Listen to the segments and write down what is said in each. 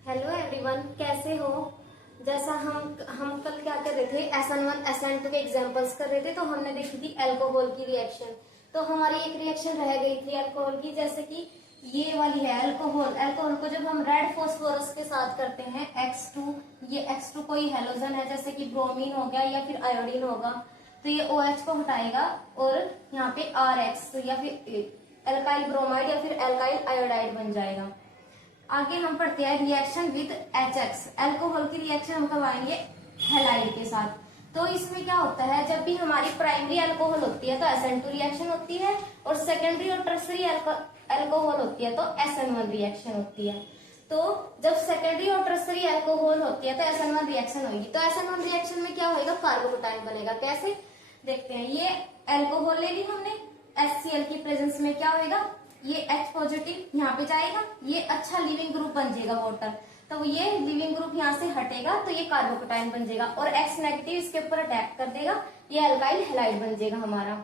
Hello everyone, कैसे हो। जैसा हम कल क्या कर रहे थे, SN1 SN2 के एग्जांपल्स कर रहे थे। तो हमने देखी थी अल्कोहल की रिएक्शन। तो हमारी एक रिएक्शन रह गई थी अल्कोहल की, जैसे कि ये वाली है अल्कोहल। अल्कोहल को जब हम रेड फास्फोरस के साथ करते हैं X2, ये X2 कोई हेलोजन है, जैसे कि ब्रोमीन हो गया या फिर आयोडीन होगा, तो ये OH को हटाएगा और यहाँ पे RX या फिर एल्काइल ब्रोमाइड या फिर एल्काइल आयोडाइड बन जाएगा। आगे हम पढ़ते हैं रिएक्शन विद HX। अल्कोहल की रिएक्शन हम करवाएंगे हैलाइड के साथ। तो इसमें क्या होता है, जब भी हमारी प्राइमरी अल्कोहल होती है तो SN2 रिएक्शन होती है, और सेकेंडरी और टर्सरी अल्कोहल होती है तो SN1 रिएक्शन होती है। तो जब सेकेंडरी और टर्सरी अल्कोहल होती है तो SN1 रिएक्शन होगी। तो SN1 रिएक्शन में क्या होगा, कार्बोकेटाइन बनेगा। कैसे देखते हैं, ये अल्कोहल ले ली हमने, HCl की प्रेजेंस में क्या होगा, ये H पॉजिटिव यहाँ पे जाएगा, ये अच्छा लिविंग ग्रुप बन जाएगा वाटर। तो ये लिविंग ग्रुप यहाँ से हटेगा तो ये कार्बोकेटाइन बन जाएगा, और X नेगेटिव इसके ऊपर अटैक कर देगा, ये अल्काइल हैलाइड बन जाएगा हमारा।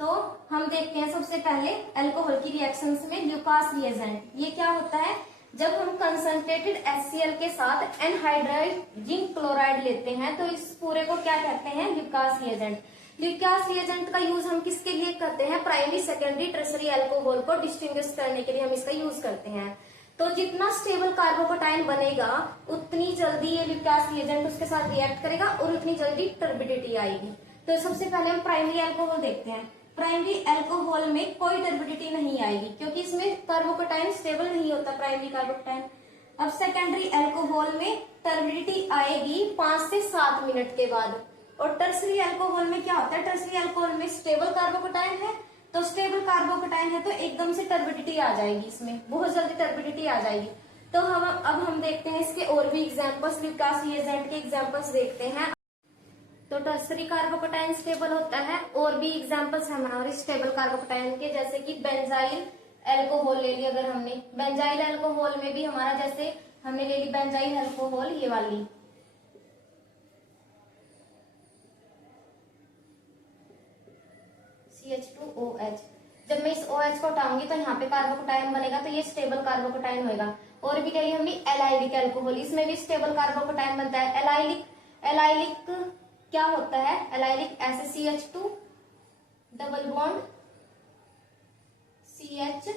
तो हम देखते हैं सबसे पहले अल्कोहल की रिएक्शंस में ल्यूकास रिएजेंट। ये क्या होता है, जब हम कंसंट्रेटेड HCl के साथ एनहाइड्राइड जिंक क्लोराइड लेते हैं तो इस पूरे को क्या कहते हैं, ल्यूकास रिएजेंट। ल्यूकास रिएजेंट का यूज हम किसके लिए करते हैं, प्राइमरी सेकेंडरी टर्सरी अल्कोहल को डिस्टिंग्विश करने के लिए हम इसका यूज करते हैं। तो जितना स्टेबल कार्बोकेटाइन बनेगा उतनी जल्दी ये ल्यूकास रिएजेंट उसके साथ रिएक्ट करेगा और उतनी जल्दी टर्बिडिटी आएगी। तो सबसे पहले हम प्राइमरी अल्कोहल देखते हैं। प्राइमरी अल्कोहल में कोई टर्बिडिटी नहीं आएगी क्योंकि इसमें कार्बोकेटाइन स्टेबल नहीं होता, प्राइमरी कार्बोकेटाइन। अब सेकेंडरी अल्कोहल में टर्बिडिटी आएगी 5 से 7 मिनट के बाद। और टर्सरी अल्कोहल में क्या होता है, टर्सरी अल्कोहल में स्टेबल कार्बोकेटाइन है, तो स्टेबल कार्बोकेटाइन है तो एकदम से टर्बिडिटी आ जाएगी, इसमें बहुत जल्दी टर्बिडिटी आ जाएगी। तो अब हम देखते हैं इसके और भी एग्जांपल्स, ल्यूकास रिएजेंट के एग्जांपल्स देखते हैं। तो टर्सरी कार्बोकेटाइन स्टेबल होता है, और भी एग्जांपल्स हैं हमारे स्टेबल कार्बोकेटाइन के, जैसे कि बेंजाइल अल्कोहल ले लिया। अगर हमने बेंजाइल अल्कोहल में भी हमारा, जैसे हमने ले ली बेंजाइल अल्कोहल, ये वाली CH2OH। जब मैं इस OH को हटाऊंगी तो यहाँ पे कार्बोकेटाइन बनेगा, तो ये स्टेबल कार्बोकेटाइन होगा। और भी कही हमने एलाइलिक अल्कोहल, इसमें भी स्टेबल कार्बोकेटाइन बनता है। एलाइलिक क्या होता है, एलाइलिक ऐसे CH2 डबल बॉन्ड CH2,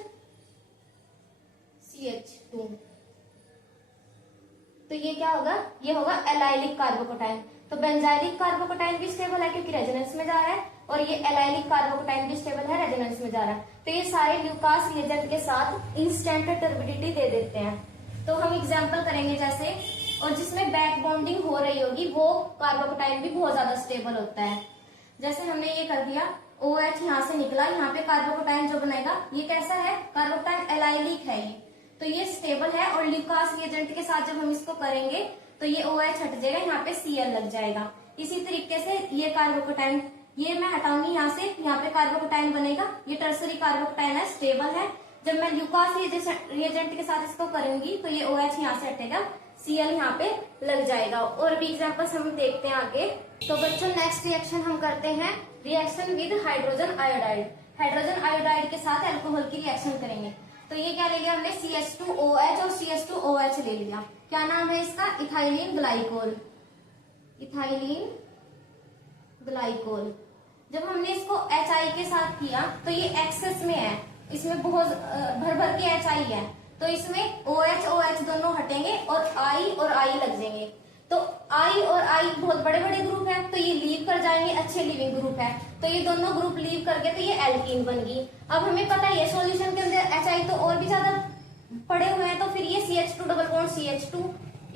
तो ये क्या होगा, ये होगा एलाइलिक कार्बोकेटाइन। तो बेंजाइलिक कार्बोकेटाइन भी स्टेबल है क्योंकि रेजोनेंस में जा रहा है, और ये एलाइलिक कार्बोकेटाइन भी स्टेबल है, रेजोनेंस में जा रहा है। तो ये सारे ल्यूकास रिएजेंट के साथ इंस्टेंट टर्बिडिटी दे देते हैं। तो हम एग्जांपल करेंगे जैसे, और जिसमें बैक बॉन्डिंग हो रही होगी वो कार्बोकेटाइन भी बहुत ज्यादा स्टेबल होता है। जैसे हमने ये कर दिया, OH यहाँ से निकला, यहाँ पे कार्बोकेटाइन जो बनेगा ये कैसा है, कार्बोकेटाइन एलाइलिक है ये, तो ये स्टेबल है। और ल्यूकास रिएजेंट के साथ जब हम इसको करेंगे तो ये OH हट जाएगा, यहाँ पे Cl लग जाएगा। इसी तरीके से ये कार्बोकेटाइन, ये मैं हटाऊंगी यहाँ से, यहाँ पे कार्बोकेटाइन बनेगा, ये टर्सरी कार्बोकेटाइन है, स्टेबल है। जब मैं ल्यूकास रिएजेंट के साथ इसको करूंगी तो ये OH यहाँ से हटेगा, Cl यहाँ पे लग जाएगा। और भी एग्जाम्पल्स हम देखते हैं आगे। तो बच्चों नेक्स्ट रिएक्शन हम करते हैं reaction with hydrogen iodide. Hydrogen iodide के साथ अल्कोहल की रिएक्शन करेंगे। तो ये क्या ले लिया हमने, CH2OH और CH2OH ले लिया। क्या नाम है इसका, इथाइलिन ग्लाइकोल। Ethylene glycol. जब हमने इसको HI के साथ किया तो ये एक्सेस में है, इसमें बहुत भर भर के HI है, तो इसमें OH दोनों हटेंगे और I लग जाएंगे। तो I और I बहुत बड़े बड़े ग्रुप है, तो ये लीव कर जाएंगे, अच्छे लिविंग ग्रुप है, तो ये दोनों ग्रुप लीव करके तो ये एल्कीन बन गई। अब हमें पता है सॉल्यूशन के अंदर HI तो और भी ज्यादा पड़े हुए हैं, तो फिर ये CH2 डबल बॉन्ड CH2,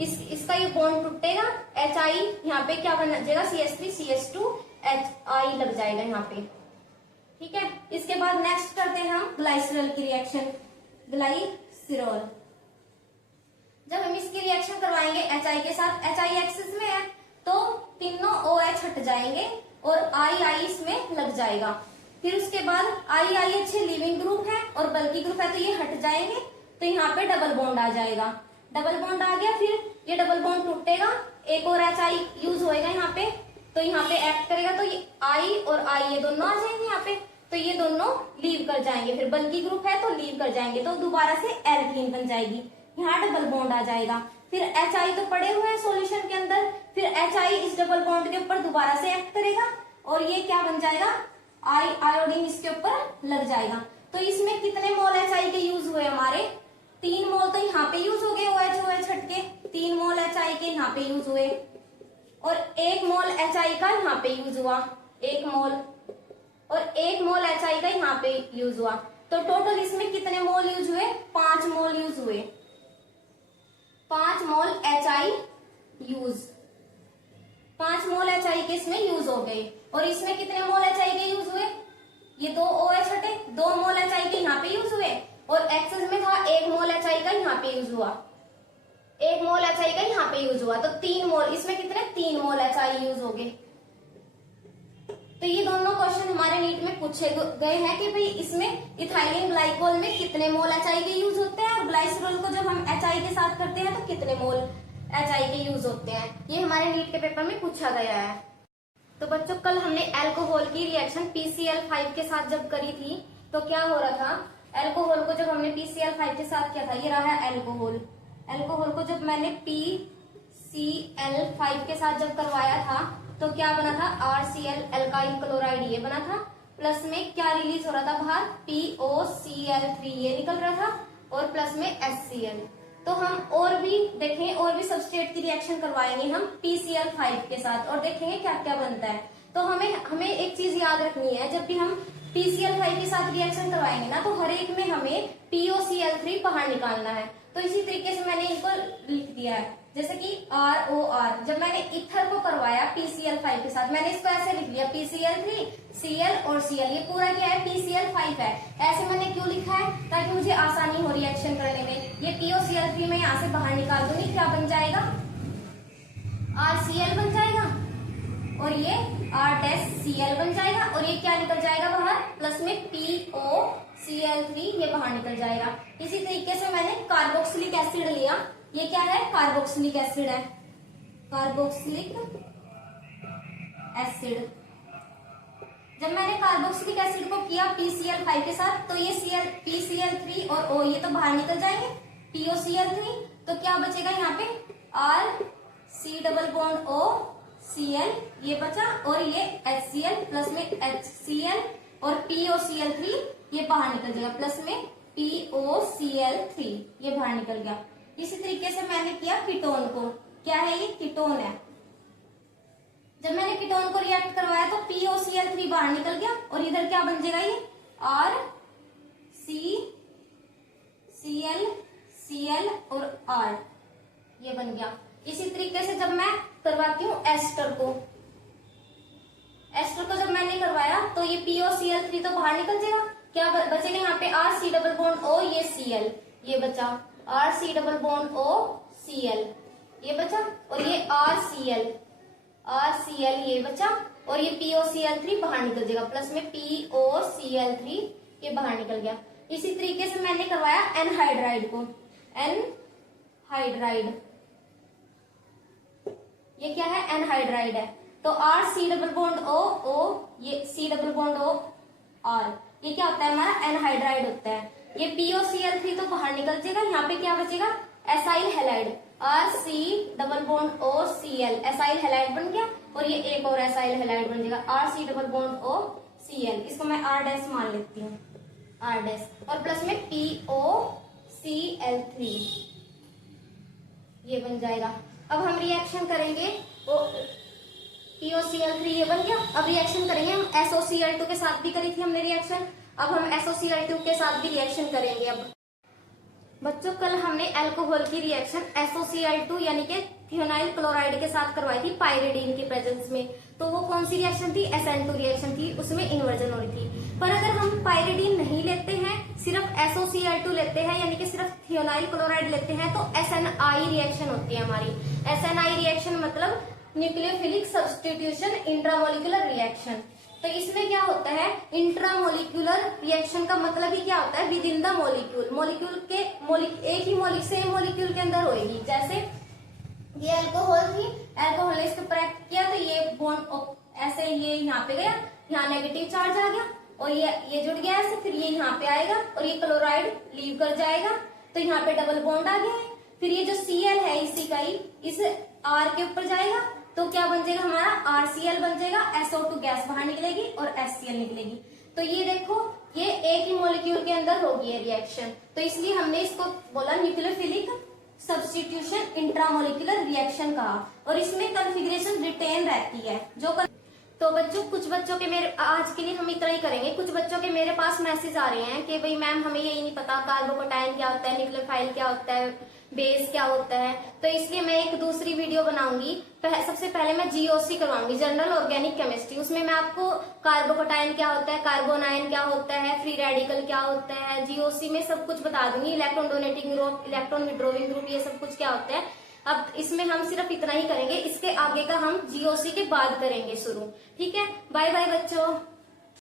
इसका ये बॉन्ड टूटेगा, HI यहाँ पे क्या बन जाएगा, CH3 CH2 HI लग जाएगा यहाँ पे। ठीक है, इसके बाद नेक्स्ट करते हैं हम ग्लाइसरॉल की रिएक्शन। ग्लाइसरॉल, जब हम इसकी रिएक्शन करवाएंगे HI के साथ, HI एक्सिस में है तो तीनों OH हट जाएंगे और I इसमें लग जाएगा। फिर उसके बाद I अच्छे लिविंग ग्रुप है और बल्कि ग्रुप है, तो ये हट जाएंगे, तो यहाँ पे डबल बॉन्ड आ जाएगा। डबल बॉन्ड आ गया, फिर ये डबल बॉन्ड टूटेगा, एक और HI यूज होएगा यहाँ पे, तो यहाँ पे एक्ट करेगा, तो ये I और I ये दोनों आ जाएंगे यहाँ पे, तो ये दोनों लीव कर जाएंगे। फिर बल्कि ग्रुप है तो लीव कर जाएंगे, तो दोबारा से एल्कीन बन जाएगी, यहाँ डबल बॉन्ड आ जाएगा। फिर HI तो पड़े हुए हैं सॉल्यूशन के अंदर, फिर HI इस डबल बॉन्ड के ऊपर दोबारा से एक्ट करेगा और ये क्या बन जाएगा, आयोडीन इसके ऊपर लग जाएगा। तो इसमें कितने मोल HI के यूज हुए हमारे, 3 मोल तो यहाँ पे यूज हो गए OH हटके, 3 मोल HI के यहाँ पे यूज हुए और 1 मोल HI का यहाँ पे यूज हुआ, 1 मोल, और 1 मोल HI का यहाँ पे यूज हुआ। तो टोटल इसमें कितने मोल यूज हुए, 5 मोल यूज हुए, 5 मोल HI यूज, 5 मोल HI के इसमें यूज हो गए। और इसमें कितने मोल HI के यूज हुए, ये 2 OH हटे, 2 मोल HI के यहाँ पे यूज हुए और एक्सेस में था 1 मोल HI का यहाँ पे यूज हुआ, 1 मोल HI का यहाँ पे यूज हुआ। तो 3 मोल, इसमें कितने 3 मोल HI यूज हो गए। तो ये दोनों क्वेश्चन हमारे नीट में पूछे गए हैं कि भाई इसमें इथाइलिन ग्लाइकोल में कितने मोल HI के यूज होते हैं और ग्लाइसरॉल को जब हम HI के साथ करते हैं तो कितने मोल HI के यूज होते हैं। ये हमारे नीट के पेपर में पूछा गया है। तो बच्चों कल हमने अल्कोहल की रिएक्शन PCl5 के साथ जब करी थी तो क्या हो रहा था, अल्कोहल को जब हमने PCl5 के साथ किया था, ये रहा है अल्कोहल, अल्कोहल को जब मैंने PCl5 के साथ जब करवाया था तो क्या बना था, RCl एल्काइल क्लोराइड ये बना था, प्लस में क्या रिलीज हो रहा था बाहर, POCl3 ये निकल रहा था और प्लस में HCl। तो हम और भी देखें, और भी सबस्ट्रेट की रिएक्शन करवाएंगे हम PCl5 के साथ और देखेंगे क्या क्या बनता है। तो हमें एक चीज याद रखनी है, जब भी हम PCl5 के साथ रिएक्शन करवाएंगे ना तो हर एक में हमें POCl3 बाहर निकालना है। तो इसी तरीके से मैंने इनको लिख दिया है, जैसे कि ROR, जब मैंने इथर को करवाया PCl5 के साथ मैंने इसको ऐसे लिख लिया PCl3 Cl और Cl, ये पूरा क्या है PCl5 है। ऐसे मैंने क्यों लिखा है, ताकि मुझे आसानी हो रिएक्शन करने में। ये POCl3 मैं यहाँ से बाहर निकाल दूंगी, क्या बन जाएगा, RCl बन जाएगा और ये R-Cl बन जाएगा और ये क्या निकल जाएगा बाहर, प्लस में POCl3 ये बाहर निकल जाएगा। इसी तरीके से मैंने कार्बोक्सिलिक एसिड लिया, ये क्या है, कार्बोक्सिलिक एसिड है, कार्बोक्सिलिक एसिड। जब मैंने कार्बोक्सिलिक एसिड को किया PCl5 के साथ तो ये PCl3 और O ये तो बाहर निकल जाएंगे, POCl3, तो क्या बचेगा यहाँ पे RC+O Cl ये बचा और ये HCl प्लस में HCl और POCl3 ये बाहर निकल जाएगा, प्लस में POCl3 ये बाहर निकल गया। इसी तरीके से मैंने किया कीटोन को, क्या है ये कीटोन है। जब मैंने कीटोन को रिएक्ट करवाया तो POCl3 बाहर निकल गया और इधर क्या बन जाएगा, ये RCCl Cl और R ये बन गया। इसी तरीके से जब मैं करवाती हूँ एस्टर को जब मैंने करवाया तो ये POCl3 तो बाहर निकल जाएगा, क्या बचेगा यहाँ पे RC+O ये Cl ये बचा, RC+O Cl ये बचा और ये RCl ये बचा और ये POCl3 बाहर निकल जाएगा, प्लस में POCl3 ये बाहर निकल गया। इसी तरीके से मैंने करवाया एनहाइड्राइड को, एनहाइड्राइड ये क्या है, एनहाइड्राइड है। तो RC+O ये C+O R ये क्या होता है हमारा, एनहाइड्राइड होता है। ये POCl3 तो बाहर निकल जाएगा, यहाँ पे क्या बचेगा, acyl halide, RC+O Cl acyl halide बन गया और ये एक और एसाइल हैलाइड बन जाएगा RC+O Cl, इसको मैं R' मान लेती हूँ, R' और प्लस में POCl3 ये बन जाएगा। अब हम रिएक्शन करेंगे, वो POCl3 ये बन गया। अब रिएक्शन करेंगे हम SOCl2 के साथ भी करी थी हमने रिएक्शन, अब हम SOCl2 के साथ भी रिएक्शन करेंगे। अब बच्चों कल हमने अल्कोहल की रिएक्शन SOCl2 यानी कि थियोनाइल क्लोराइड के साथ करवाई थी पायरिडीन की प्रेजेंस में। तो वो कौन सी रिएक्शन थी, SN2 रिएक्शन थी, उसमें इन्वर्जन हो रही थी। पर अगर हम पायरिडीन नहीं लेते हैं, सिर्फ SOCl2 लेते हैं यानी कि सिर्फ थियोनाइल क्लोराइड लेते हैं तो SNI रिएक्शन होती है हमारी। SNI रिएक्शन मतलब न्यूक्लियोफिलिक सब्स्टिट्यूशन इंट्रामोलिकुलर रिएक्शन। तो इसमें क्या होता है, इंट्रामोलिकुलर रिएक्शन का मतलब ही क्या होता है, विद इन द मॉलिक्यूल के एक ही सेम मॉलिक्यूल के अंदर होगी। जैसे ये अल्कोहल थी, अल्कोहल ने इसके ऊपर एक्ट किया तो ये बॉन्ड ऐसे ये यहाँ पे गया, यहाँ नेगेटिव चार्ज आ गया और ये जुड़ गया ऐसे, फिर ये यहाँ पे आएगा और ये क्लोराइड लीव कर जाएगा तो यहाँ पे डबल बॉन्ड आ गया है। फिर ये जो Cl है इसी का ही इस R के ऊपर जाएगा, तो क्या बन जाएगा हमारा RCl बन जाएगा, SO2 गैस बाहर निकलेगी और HCl निकलेगी। तो ये देखो ये एक ही मॉलिक्यूल के अंदर होगी ये रिएक्शन, तो इसलिए हमने इसको बोला न्यूक्लियोफिलिक सब्स्टिट्यूशन इंट्रामोलिकुलर रिएक्शन कहा। और इसमें कॉन्फ़िगरेशन रिटेन रहती है जो तो बच्चों कुछ बच्चों के मेरे आज के लिए हम इतना ही करेंगे। कुछ बच्चों के मेरे पास मैसेज आ रहे हैं कि भाई मैम हमें यही नहीं पता कार्बोकटायन क्या होता है, न्यूक्लियोफाइल क्या होता है, बेस क्या होता है। तो इसलिए मैं एक दूसरी वीडियो बनाऊंगी। सबसे पहले मैं GOC करवाऊंगी, जनरल ऑर्गेनिक केमिस्ट्री। उसमें मैं आपको कार्बोकटायन क्या होता है, कार्बोनाइन क्या होता है, फ्री रेडिकल क्या होता है, GOC में सब कुछ बता दूंगी। Electron donating group, electron withdrawing group, ये सब कुछ क्या होता है। अब इसमें हम सिर्फ इतना ही करेंगे, इसके आगे का हम GOC के बाद करेंगे शुरू। ठीक है, बाय बाय बच्चों।